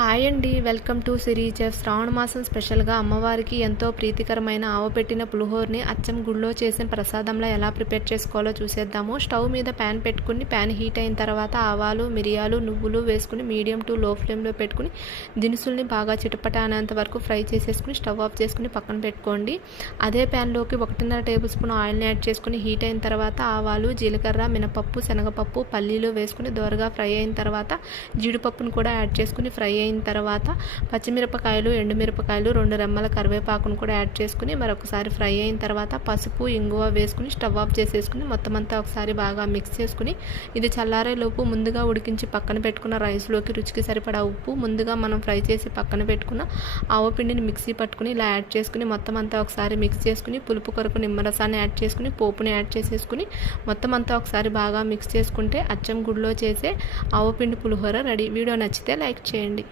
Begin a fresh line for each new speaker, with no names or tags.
Hi అండి. Welcome to Siri chef శ్రావణ మాసం స్పెషల్గా అమ్మవారికి ఎంతో ప్రీతికరమైన ఆవపెట్టిన పులిహోరని అచ్చం గుళ్ళో చేసిన ప్రసాదంలో ఎలా ప్రిపేర్ చేసుకోవాలో చూసేద్దాము. స్టవ్ మీద ప్యాన్ పెట్టుకుని ప్యాన్ హీట్ అయిన తర్వాత ఆవాలు మిరియాలు నువ్వులు వేసుకుని మీడియం టు లో ఫ్లేమ్లో పెట్టుకుని దినుసుల్ని బాగా చిటపట అనేంత వరకు ఫ్రై చేసేసుకుని స్టవ్ ఆఫ్ చేసుకుని పక్కన పెట్టుకోండి. అదే ప్యాన్లోకి ఒకటిన్నర టేబుల్ స్పూన్ ఆయిల్ని యాడ్ చేసుకుని హీట్ అయిన తర్వాత ఆవాలు జీలకర్ర మినపప్పు శనగపప్పు పల్లీలు వేసుకుని దోరగా ఫ్రై అయిన తర్వాత జీడిపప్పును కూడా యాడ్ చేసుకుని ఫ్రై అయిన తర్వాత పచ్చిమిరపకాయలు ఎండుమిరపకాయలు రెండు రెమ్మల కరివేపాకును కూడా యాడ్ చేసుకుని మరొకసారి ఫ్రై అయిన తర్వాత పసుపు ఇంగువ వేసుకుని స్టవ్ ఆఫ్ చేసేసుకుని మొత్తం అంతా ఒకసారి బాగా మిక్స్ చేసుకుని ఇది చల్లారేలోపు ముందుగా ఉడికించి పక్కన పెట్టుకున్న రైస్లోకి రుచికి సరిపడా ఉప్పు ముందుగా మనం ఫ్రై చేసి పక్కన పెట్టుకున్న ఆవపిండిని మిక్సీ పట్టుకుని ఇలా యాడ్ చేసుకుని మొత్తం అంతా ఒకసారి మిక్స్ చేసుకుని పులుపు కొరకు నిమ్మరసాన్ని యాడ్ చేసుకుని పోపుని యాడ్ చేసేసుకుని మొత్తం అంతా ఒకసారి బాగా మిక్స్ చేసుకుంటే అచ్చం గుడిలో చేసే ఆవపిండి పులిహోర రెడీ. వీడియో నచ్చితే లైక్ చేయండి.